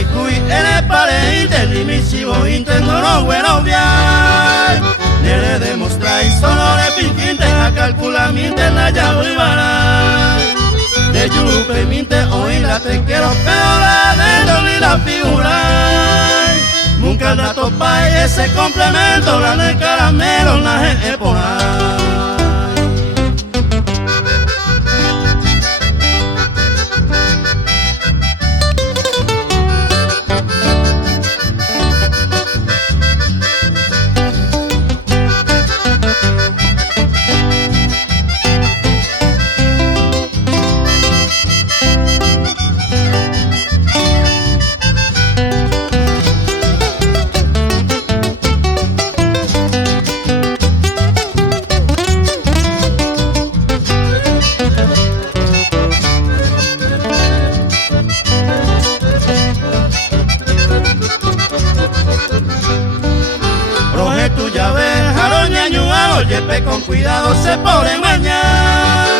y cui ene pare interlimisivo intendo no bueno viai nere demostrai solo le pinquinte a calculamiento la llavo y vara de yupe minte hoy la te quiero pero la de doli la figura nunca la topa ese complemento la de caramelo la gente por ahí. Tu llave, jaroña, ñuado, yepe con cuidado se pone mañana.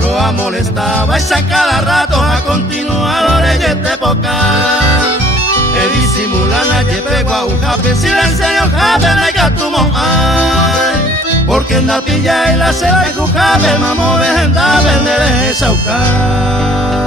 Lo ha molestado, esa cada rato a continuar este poca. E disimulan la yepe guaujape, si le enseño jape, me catumo ay. Porque en la pilla y la cera y jujape, mamo de gente, vender esa ucay.